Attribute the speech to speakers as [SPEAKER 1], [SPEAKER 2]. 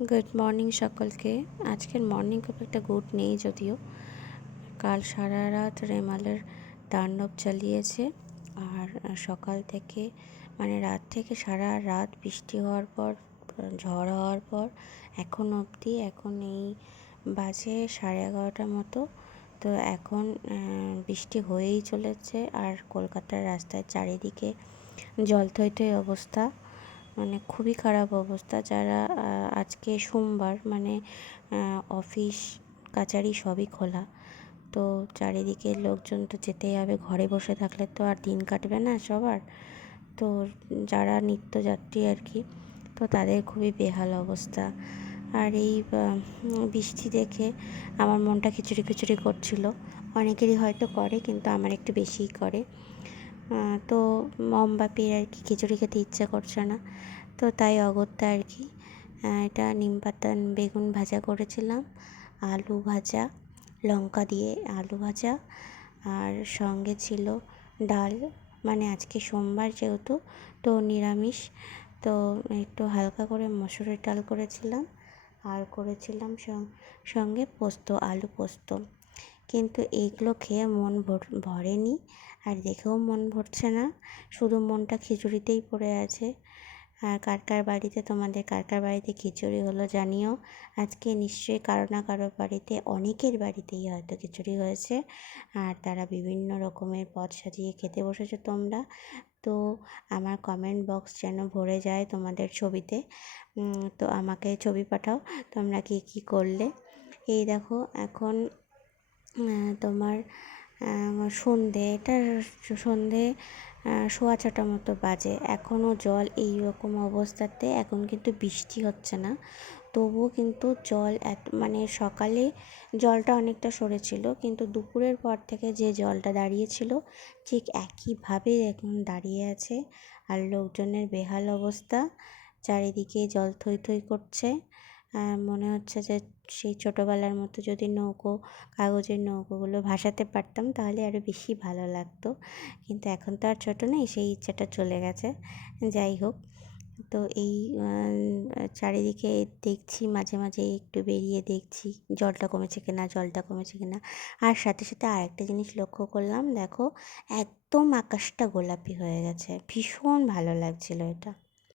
[SPEAKER 1] Good morning সকলকে। আজকের morning খুব একটা গুড নেই যদিও। কাল সারা রাত রেমালের তাণ্ডব চালিয়েছে আর সকাল থেকে মানে রাত থেকে সারা রাত বৃষ্টি হওয়ার পর, ঝড় হওয়ার পর, এখন অবধি, এখন এই বাজে সাড়ে এগারোটার মতো। তো এখন বৃষ্টি হয়েই চলেছে আর কলকাতার রাস্তায় চারিদিকে জল থই অবস্থা। মানে খুবই খারাপ অবস্থা। যারা আজকে সোমবার মানে অফিস, কাচারি সবই খোলা। তো চারিদিকে লোকজন তো যেতেই হবে, ঘরে বসে থাকলে তো আর দিন কাটবে না সবার। তো যারা নিত্যযাত্রী আর কি, তো তাদের খুবই বেহাল অবস্থা। আর এই বৃষ্টি দেখে আমার মনটা খিচুড়ি খিচুড়ি করছিল। অনেকেরই হয়তো করে, কিন্তু আমার একটু বেশিই করে। তো মম আর কি খিচুড়ি খেতে ইচ্ছা করছে না। তো তাই অগত্যা আর কি এটা নিম পাতা, বেগুন ভাজা করেছিলাম, আলু ভাজা, লঙ্কা দিয়ে আলু ভাজা, আর সঙ্গে ছিল ডাল। মানে আজকে সোমবার যেহেতু, তো নিরামিষ। তো একটু হালকা করে মসুরের ডাল করেছিলাম, আর করেছিলাম সঙ্গে পোস্ত, আলু পোস্ত। কিন্তু এইগুলো খেয়ে মন ভরেনি। আর দেখেও মন ভরছে না। শুধু মনটা খিচুড়িতেই পড়ে আছে। আর কার কার বাড়িতে তোমাদের, কার কার বাড়িতে খিচুড়ি হলো জানিও। আজকে নিশ্চয়ই কারও না কারও বাড়িতে, অনেকের বাড়িতেই হয়তো খিচুড়ি হয়েছে। আর তারা বিভিন্ন রকমের পদ সাজিয়ে খেতে বসেছো তোমরা। তো আমার কমেন্ট বক্স যেন ভরে যায় তোমাদের ছবিতে। তো আমাকে ছবি পাঠাও তোমরা কী কী করলে। এই দেখো, এখন তোমার সন্ধে, এটা সন্ধে সোয়া ছটার মতো বাজে। এখনও জল এই রকম অবস্থাতে, এখন কিন্তু বৃষ্টি হচ্ছে না। তবুও কিন্তু জল এত মানে সকালে জলটা অনেকটা সরেছিল, কিন্তু দুপুরের পর থেকে যে জলটা দাঁড়িয়েছিল, ঠিক একইভাবে এখন দাঁড়িয়ে আছে। আর লোকজনের বেহাল অবস্থা, চারিদিকে জল থই থই করছে। মনে হচ্ছে যে সেই ছোটোবেলার মতো যদি নৌকো, কাগজের নৌকোগুলো ভাসাতে পারতাম তাহলে আরও বেশি ভালো লাগতো। কিন্তু এখন তো আর ছোটো নেই, সেই ইচ্ছাটা চলে গেছে। যাই হোক, তো এই চারিদিকে দেখছি, মাঝে মাঝে একটু বেরিয়ে দেখছি, জলটা কমেছে কিনা, জলটা কমেছে কিনা। আর সাথে সাথে আরেকটা জিনিস লক্ষ্য করলাম, দেখো, একদম আকাশটা গোলাপি হয়ে গেছে। ভীষণ ভালো লাগছিল এটা।